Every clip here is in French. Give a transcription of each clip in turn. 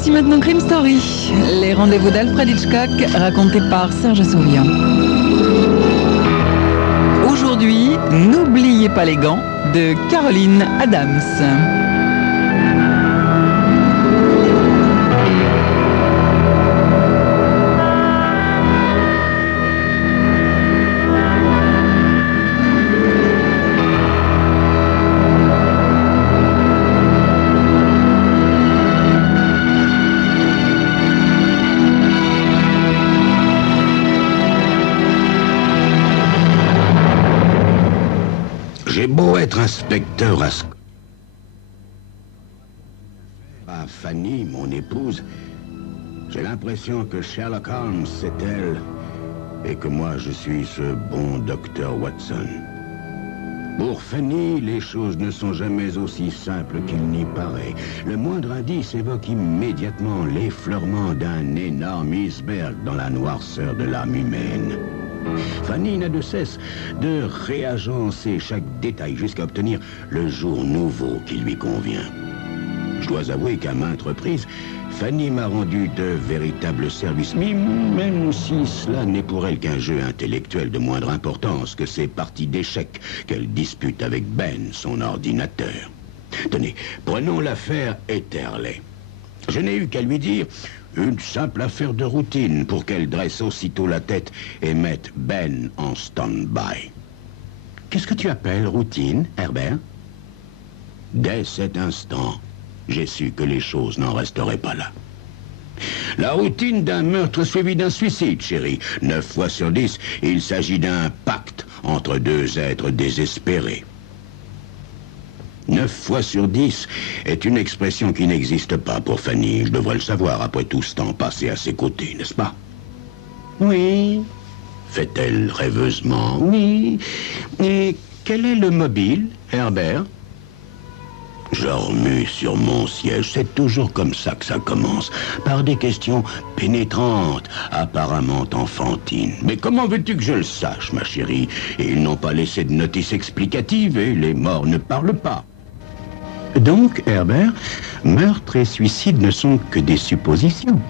Voici maintenant Crime Story, les rendez-vous d'Alfred Hitchcock racontés par Serge Sauvian. Aujourd'hui, n'oubliez pas les gants de Caroline Adams. J'ai beau être inspecteur à Fanny, mon épouse, j'ai l'impression que Sherlock Holmes, c'est elle, et que moi, je suis ce bon docteur Watson. Pour Fanny, les choses ne sont jamais aussi simples qu'il n'y paraît. Le moindre indice évoque immédiatement l'effleurement d'un énorme iceberg dans la noirceur de l'âme humaine. Fanny n'a de cesse de réagencer chaque détail jusqu'à obtenir le jour nouveau qui lui convient. Je dois avouer qu'à maintes reprises, Fanny m'a rendu de véritables services, même si cela n'est pour elle qu'un jeu intellectuel de moindre importance que ces parties d'échecs qu'elle dispute avec Ben, son ordinateur. Tenez, prenons l'affaire Etherley. Je n'ai eu qu'à lui dire une simple affaire de routine pour qu'elle dresse aussitôt la tête et mette Ben en stand-by. Qu'est-ce que tu appelles routine, Herbert? Dès cet instant, j'ai su que les choses n'en resteraient pas là. La routine d'un meurtre suivi d'un suicide, chérie. 9 fois sur 10, il s'agit d'un pacte entre deux êtres désespérés. 9 fois sur 10 est une expression qui n'existe pas pour Fanny. Je devrais le savoir après tout ce temps passé à ses côtés, n'est-ce pas? Oui, fait-elle rêveusement. Oui. Et quel est le mobile, Herbert? Je remue sur mon siège. C'est toujours comme ça que ça commence. Par des questions pénétrantes, apparemment enfantines. Mais comment veux-tu que je le sache, ma chérie? Ils n'ont pas laissé de notice explicative et les morts ne parlent pas. Donc, Herbert, meurtre et suicide ne sont que des suppositions.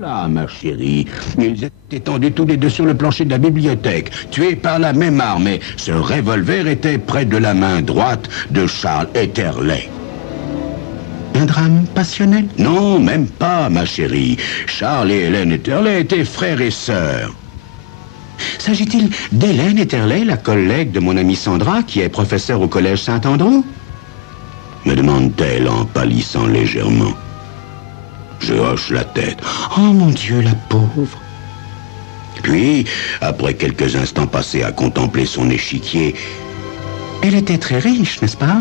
Là, ma chérie, ils étaient tendus tous les deux sur le plancher de la bibliothèque, tués par la même arme, et ce revolver était près de la main droite de Charles Etherley. Un drame passionnel? Non, même pas, ma chérie. Charles et Hélène Etherley étaient frères et sœurs. S'agit-il d'Hélène Etherley, la collègue de mon amie Sandra, qui est professeure au collège Saint-Andrew? Me demande-t-elle en pâlissant légèrement. Je hoche la tête. Oh mon Dieu, la pauvre. Puis, après quelques instants passés à contempler son échiquier, elle était très riche, n'est-ce pas?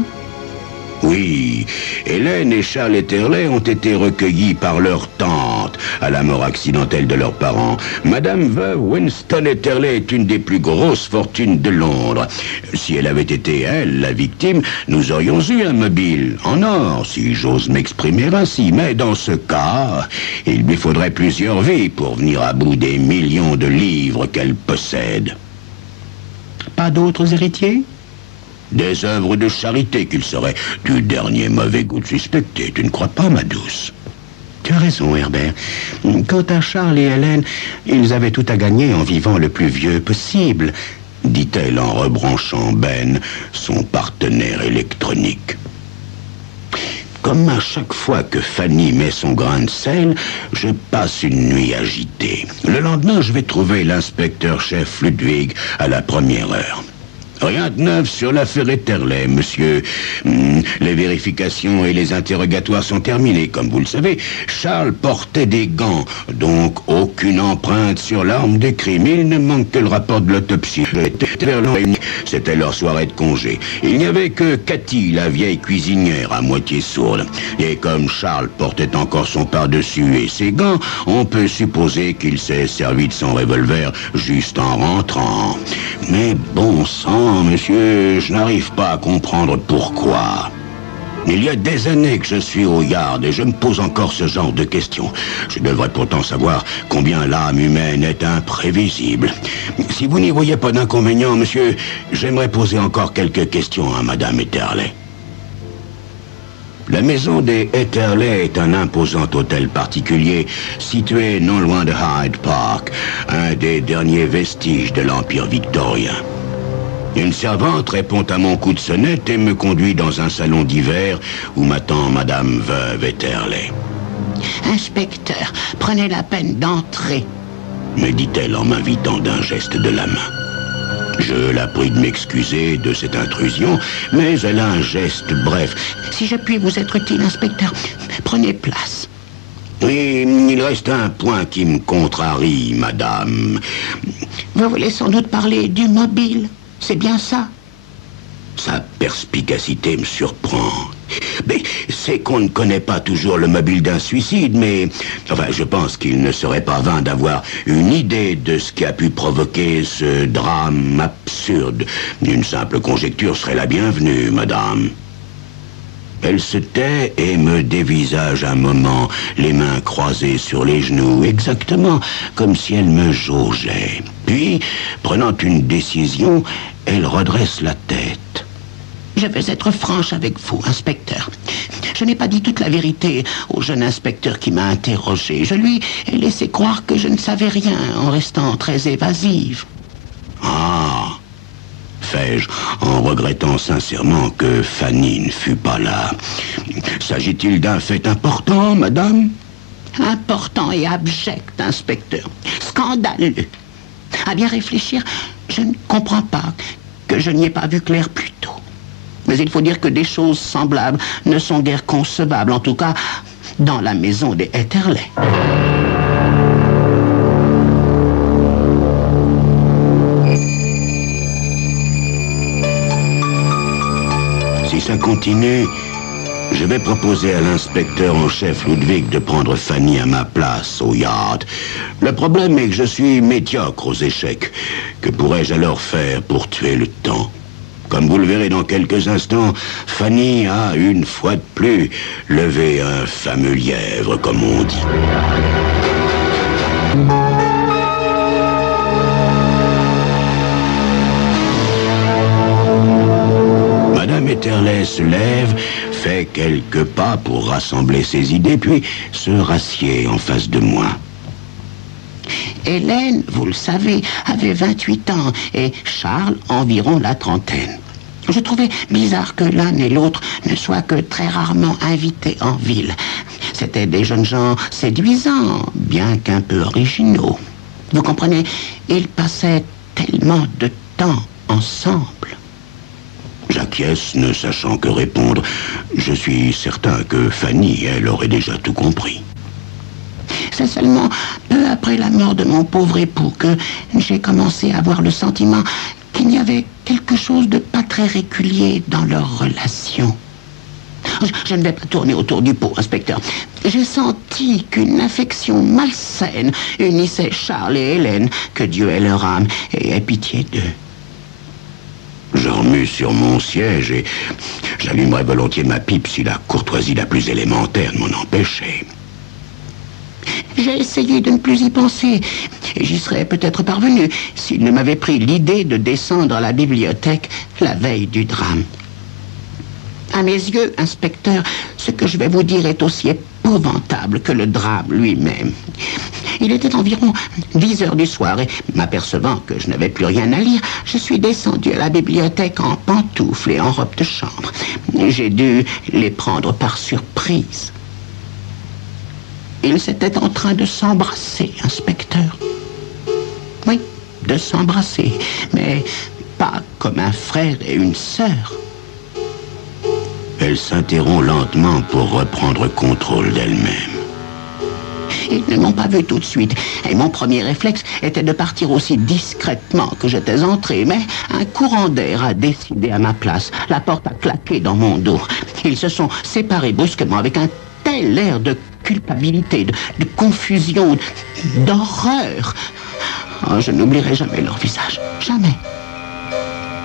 Oui, Hélène et Charles Etherley ont été recueillis par leur tante à la mort accidentelle de leurs parents. Madame veuve Winston Etherley est une des plus grosses fortunes de Londres. Si elle avait été, elle, la victime, nous aurions eu un mobile en or, si j'ose m'exprimer ainsi. Mais dans ce cas, il lui faudrait plusieurs vies pour venir à bout des millions de livres qu'elle possède. Pas d'autres héritiers? Des œuvres de charité qu'il serait du dernier mauvais goût de suspecter. Tu ne crois pas, ma douce? Tu as raison, Herbert. Quant à Charles et Hélène, ils avaient tout à gagner en vivant le plus vieux possible, dit-elle en rebranchant Ben, son partenaire électronique. Comme à chaque fois que Fanny met son grain de sel, je passe une nuit agitée. Le lendemain, je vais trouver l'inspecteur-chef Ludwig à la première heure. Rien de neuf sur l'affaire Etherley, monsieur. Les vérifications et les interrogatoires sont terminés, comme vous le savez. Charles portait des gants, donc aucune empreinte sur l'arme du crime. Il ne manque que le rapport de l'autopsie. C'était leur soirée de congé. Il n'y avait que Cathy, la vieille cuisinière, à moitié sourde. Et comme Charles portait encore son pardessus et ses gants, on peut supposer qu'il s'est servi de son revolver juste en rentrant. Mais bon sang, monsieur, je n'arrive pas à comprendre pourquoi. Il y a des années que je suis au Yard et je me pose encore ce genre de questions. Je devrais pourtant savoir combien l'âme humaine est imprévisible. Si vous n'y voyez pas d'inconvénient, monsieur, j'aimerais poser encore quelques questions à Madame Etherley. La maison des Etterley est un imposant hôtel particulier situé non loin de Hyde Park, un des derniers vestiges de l'Empire victorien. Une servante répond à mon coup de sonnette et me conduit dans un salon d'hiver où m'attend Madame Veuve Etterley. « Inspecteur, prenez la peine d'entrer, » me dit-elle en m'invitant d'un geste de la main. Je la prie de m'excuser de cette intrusion, mais elle a un geste bref. « Si je puis vous être utile, inspecteur, prenez place. » Oui, il reste un point qui me contrarie, madame. Vous voulez sans doute parler du mobile, c'est bien ça? Sa perspicacité me surprend. Mais c'est qu'on ne connaît pas toujours le mobile d'un suicide, mais... Enfin, je pense qu'il ne serait pas vain d'avoir une idée de ce qui a pu provoquer ce drame absurde. Une simple conjecture serait la bienvenue, madame. Elle se tait et me dévisage un moment, les mains croisées sur les genoux, exactement comme si elle me jaugeait. Puis, prenant une décision, elle redresse la tête. Je vais être franche avec vous, inspecteur. Je n'ai pas dit toute la vérité au jeune inspecteur qui m'a interrogé. Je lui ai laissé croire que je ne savais rien en restant très évasive. Ah, fais-je, en regrettant sincèrement que Fanny ne fût pas là. S'agit-il d'un fait important, madame? Important et abject, inspecteur. Scandaleux. À bien réfléchir, je ne comprends pas que je n'y ai pas vu clair plus tôt. Mais il faut dire que des choses semblables ne sont guère concevables, en tout cas dans la maison des Etterley. Si ça continue, je vais proposer à l'inspecteur en chef Ludwig de prendre Fanny à ma place au yard. Le problème est que je suis médiocre aux échecs. Que pourrais-je alors faire pour tuer le temps? Comme vous le verrez dans quelques instants, Fanny a, une fois de plus, levé un fameux lièvre, comme on dit. Madame Etterley se lève, fait quelques pas pour rassembler ses idées, puis se rassied en face de moi. Hélène, vous le savez, avait 28 ans et Charles environ la trentaine. Je trouvais bizarre que l'un et l'autre ne soient que très rarement invités en ville. C'étaient des jeunes gens séduisants, bien qu'un peu originaux. Vous comprenez, ils passaient tellement de temps ensemble. J'acquiesce, ne sachant que répondre. Je suis certain que Fanny, elle, aurait déjà tout compris. C'est seulement peu après la mort de mon pauvre époux que j'ai commencé à avoir le sentiment qu'il y avait quelque chose de pas très régulier dans leur relation. Je ne vais pas tourner autour du pot, inspecteur. J'ai senti qu'une affection malsaine unissait Charles et Hélène, que Dieu ait leur âme et ait pitié d'eux. Je remue sur mon siège et j'allumerais volontiers ma pipe si la courtoisie la plus élémentaire ne m'en empêchait. J'ai essayé de ne plus y penser, et j'y serais peut-être parvenu s'il ne m'avait pris l'idée de descendre à la bibliothèque la veille du drame. À mes yeux, inspecteur, ce que je vais vous dire est aussi épouvantable que le drame lui-même. Il était environ 10 heures du soir et, m'apercevant que je n'avais plus rien à lire, je suis descendu à la bibliothèque en pantoufles et en robe de chambre. J'ai dû les prendre par surprise. Ils étaient en train de s'embrasser, inspecteur. Oui, de s'embrasser, mais pas comme un frère et une sœur. Elle s'interrompt lentement pour reprendre contrôle d'elle-même. Ils ne m'ont pas vu tout de suite, et mon premier réflexe était de partir aussi discrètement que j'étais entré, mais un courant d'air a décidé à ma place. La porte a claqué dans mon dos. Ils se sont séparés brusquement avec un tel air de culpabilité, de confusion, d'horreur. Oh, je n'oublierai jamais leur visage. Jamais.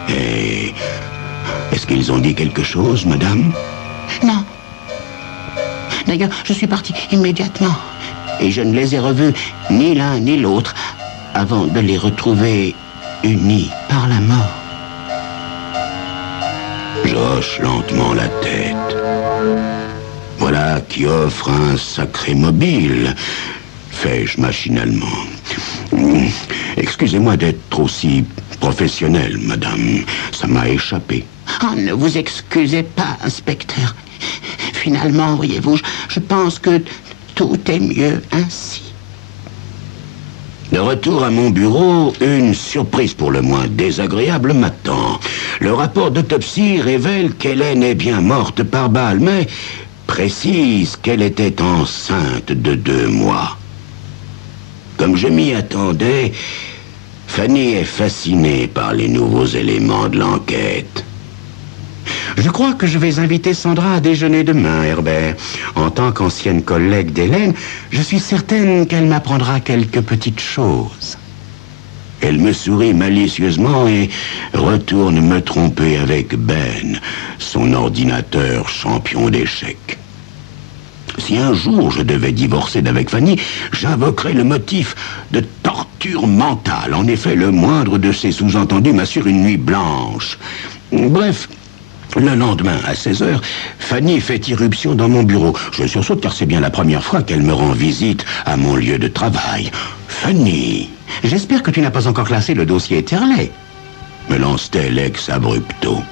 Et est-ce qu'ils ont dit quelque chose, madame? Non. D'ailleurs, je suis parti immédiatement. Et je ne les ai revus ni l'un ni l'autre avant de les retrouver unis par la mort. Je hoche lentement la tête. voilà qui offre un sacré mobile, fais-je machinalement. Excusez-moi d'être aussi professionnel, madame. Ça m'a échappé. Oh, ne vous excusez pas, inspecteur. Finalement, voyez-vous, je pense que tout est mieux ainsi. De retour à mon bureau, une surprise pour le moins désagréable m'attend. Le rapport d'autopsie révèle qu'Hélène est bien morte par balle, mais précise qu'elle était enceinte de 2 mois. Comme je m'y attendais, Fanny est fascinée par les nouveaux éléments de l'enquête. Je crois que je vais inviter Sandra à déjeuner demain, Herbert. En tant qu'ancienne collègue d'Hélène, je suis certaine qu'elle m'apprendra quelques petites choses. Elle me sourit malicieusement et retourne me tromper avec Ben, son ordinateur champion d'échecs. Si un jour je devais divorcer d'avec Fanny, j'invoquerais le motif de torture mentale. En effet, le moindre de ces sous-entendus m'assure une nuit blanche. Bref, le lendemain, à 16h, Fanny fait irruption dans mon bureau. Je sursaute car c'est bien la première fois qu'elle me rend visite à mon lieu de travail. Fanny, j'espère que tu n'as pas encore classé le dossier Etterley, me lance-t-elle ex abrupto.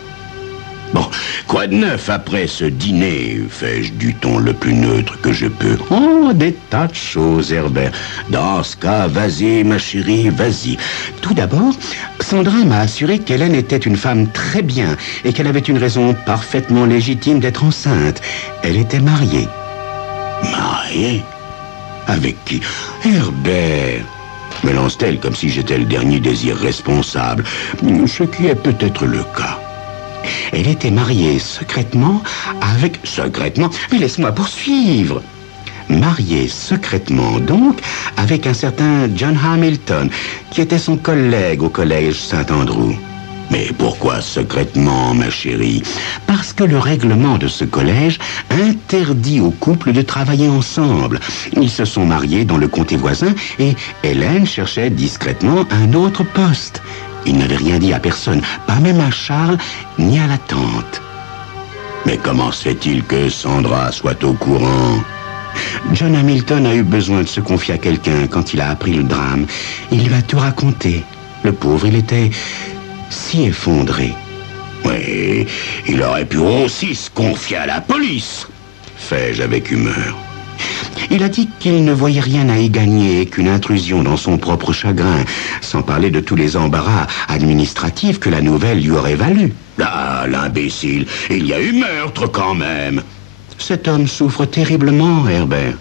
Bon, quoi de neuf après ce dîner, fais-je du ton le plus neutre que je peux. Oh, des tas de choses, Herbert. Dans ce cas, vas-y, ma chérie, vas-y. Tout d'abord, Sandra m'a assuré qu'Hélène était une femme très bien et qu'elle avait une raison parfaitement légitime d'être enceinte. Elle était mariée. Mariée? Avec qui? Herbert, me lance-t-elle comme si j'étais le dernier des irresponsables, ce qui est peut-être le cas. Elle était mariée secrètement avec... Secrètement? Mais laisse-moi poursuivre. Mariée secrètement, donc, avec un certain John Hamilton, qui était son collègue au collège Saint-Andrew. Mais pourquoi secrètement, ma chérie? Parce que le règlement de ce collège interdit aux couples de travailler ensemble. Ils se sont mariés dans le comté voisin et Hélène cherchait discrètement un autre poste. Il n'avait rien dit à personne, pas même à Charles ni à la tante. Mais comment se fait-il que Sandra soit au courant? John Hamilton a eu besoin de se confier à quelqu'un quand il a appris le drame. Il lui a tout raconté. Le pauvre, il était si effondré. Oui, il aurait pu aussi se confier à la police, fais-je avec humeur. Il a dit qu'il ne voyait rien à y gagner qu'une intrusion dans son propre chagrin, sans parler de tous les embarras administratifs que la nouvelle lui aurait valu. Ah, l'imbécile, il y a eu meurtre quand même. Cet homme souffre terriblement, Herbert.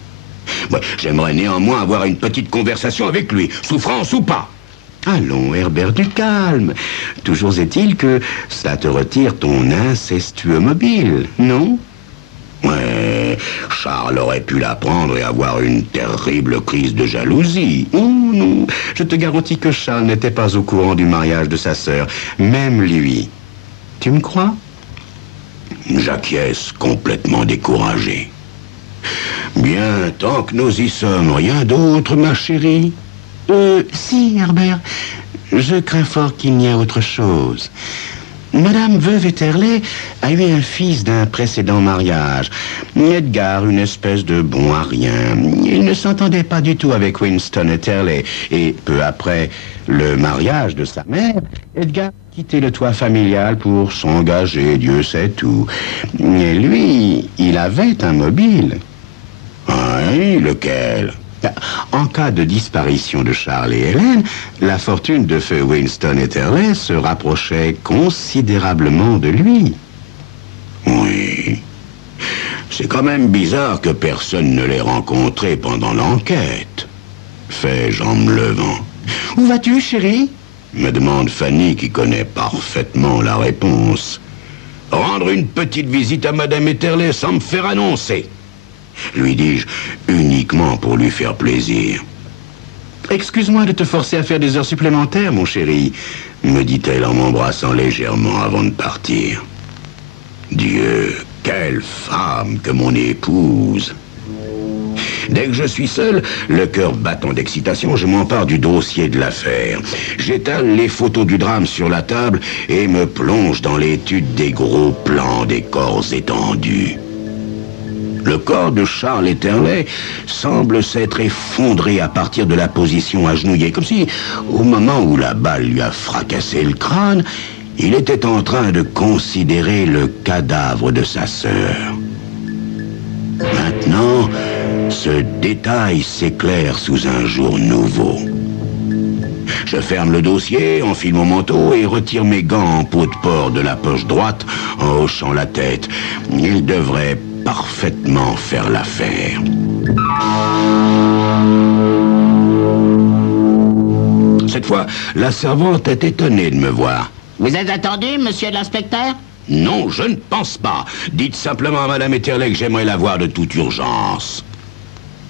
Ouais, j'aimerais néanmoins avoir une petite conversation avec lui, souffrance ou pas. Allons, Herbert, du calme. Toujours est-il que cela te retire ton incestueux mobile, non? Ouais, Charles aurait pu l'apprendre et avoir une terrible crise de jalousie. Oh non, je te garantis que Charles n'était pas au courant du mariage de sa sœur, même lui. Tu me crois? J'acquiesce, complètement découragé. Bien, tant que nous y sommes, rien d'autre, ma chérie? Si, Herbert. Je crains fort qu'il n'y ait autre chose. Madame veuve Etterley a eu un fils d'un précédent mariage. Edgar, une espèce de bon à rien. Il ne s'entendait pas du tout avec Winston Etterley. Et peu après le mariage de sa mère, Edgar a quitté le toit familial pour s'engager, Dieu sait où. Et lui, il avait un mobile. Oui, lequel? En cas de disparition de Charles et Hélène, la fortune de feu Winston Etterley se rapprochait considérablement de lui. Oui. C'est quand même bizarre que personne ne l'ait rencontré pendant l'enquête, fais-je en me levant. Où vas-tu, chérie? Me demande Fanny, qui connaît parfaitement la réponse. Rendre une petite visite à Madame Etterley sans me faire annoncer, lui dis-je, uniquement pour lui faire plaisir. Excuse-moi de te forcer à faire des heures supplémentaires, mon chéri, me dit-elle en m'embrassant légèrement avant de partir. Dieu, quelle femme que mon épouse! Dès que je suis seul, le cœur battant d'excitation, je m'empare du dossier de l'affaire. J'étale les photos du drame sur la table et me plonge dans l'étude des gros plans des corps étendus. Le corps de Charles Etterley semble s'être effondré à partir de la position agenouillée, comme si, au moment où la balle lui a fracassé le crâne, il était en train de considérer le cadavre de sa sœur. Maintenant, ce détail s'éclaire sous un jour nouveau. Je ferme le dossier, enfile mon manteau et retire mes gants en peau de porc de la poche droite en hochant la tête. Il devrait parfaitement faire l'affaire. Cette fois, la servante est étonnée de me voir. Vous êtes attendu, monsieur l'inspecteur? Non, je ne pense pas. Dites simplement à Madame Etterley que j'aimerais la voir de toute urgence.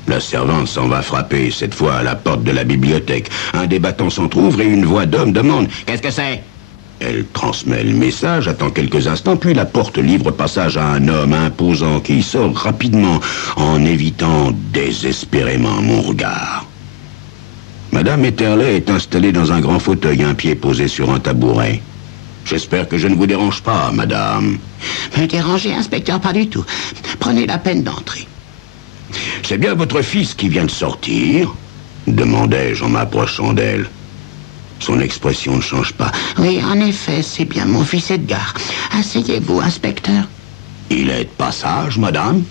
La servante s'en va frapper, cette fois à la porte de la bibliothèque. Un des battants s'entr'ouvre et une voix d'homme demande « Qu'est-ce que c'est ?» Elle transmet le message, attend quelques instants, puis la porte livre passage à un homme imposant qui sort rapidement en évitant désespérément mon regard. Madame Etterley est installée dans un grand fauteuil, un pied posé sur un tabouret. J'espère que je ne vous dérange pas, madame. Me déranger, inspecteur, pas du tout. Prenez la peine d'entrer. C'est bien votre fils qui vient de sortir? Demandai-je en m'approchant d'elle. Son expression ne change pas. Oui, en effet, c'est bien mon fils Edgar. Asseyez-vous, inspecteur. Il est de passage, madame?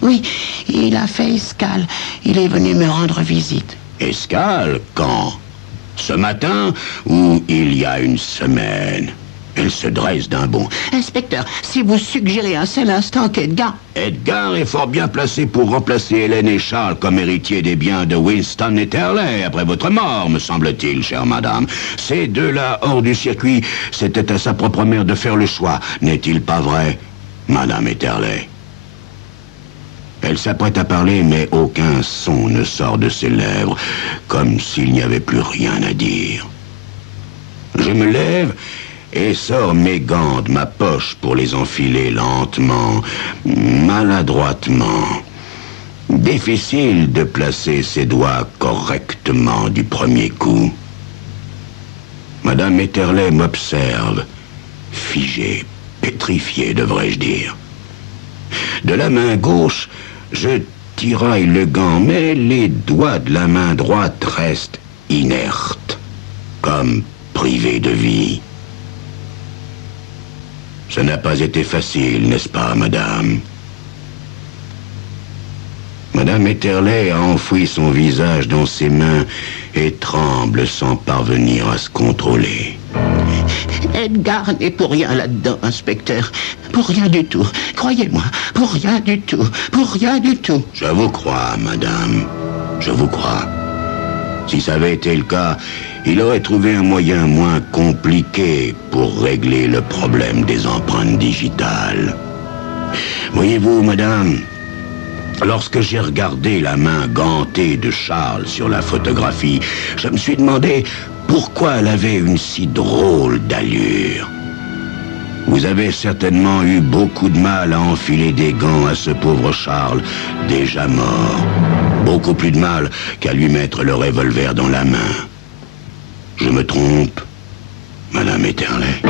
Oui, il a fait escale. Il est venu me rendre visite. Escale? Quand? Ce matin ou il y a une semaine? Elle se dresse d'un bond. Inspecteur, si vous suggérez un seul instant qu'Edgar... Edgar est fort bien placé pour remplacer Hélène et Charles comme héritier des biens de Winston Etterley après votre mort, me semble-t-il, chère madame. Ces deux-là, hors du circuit, c'était à sa propre mère de faire le choix. N'est-il pas vrai, madame Etterley? Elle s'apprête à parler, mais aucun son ne sort de ses lèvres, comme s'il n'y avait plus rien à dire. Je me lève et sors mes gants de ma poche pour les enfiler lentement, maladroitement. Difficile de placer ses doigts correctement du premier coup. Madame Etterley m'observe, figée, pétrifiée, devrais-je dire. De la main gauche, je tiraille le gant, mais les doigts de la main droite restent inertes, comme privés de vie. Ça n'a pas été facile, n'est-ce pas, madame? Madame Etterley a enfoui son visage dans ses mains et tremble sans parvenir à se contrôler. Edgar n'est pour rien là-dedans, inspecteur. Pour rien du tout. Croyez-moi, pour rien du tout. Pour rien du tout. Je vous crois, madame. Je vous crois. Si ça avait été le cas, il aurait trouvé un moyen moins compliqué pour régler le problème des empreintes digitales. Voyez-vous, madame, lorsque j'ai regardé la main gantée de Charles sur la photographie, je me suis demandé pourquoi elle avait une si drôle d'allure. Vous avez certainement eu beaucoup de mal à enfiler des gants à ce pauvre Charles, déjà mort. Beaucoup plus de mal qu'à lui mettre le revolver dans la main. Je me trompe, madame Etterley?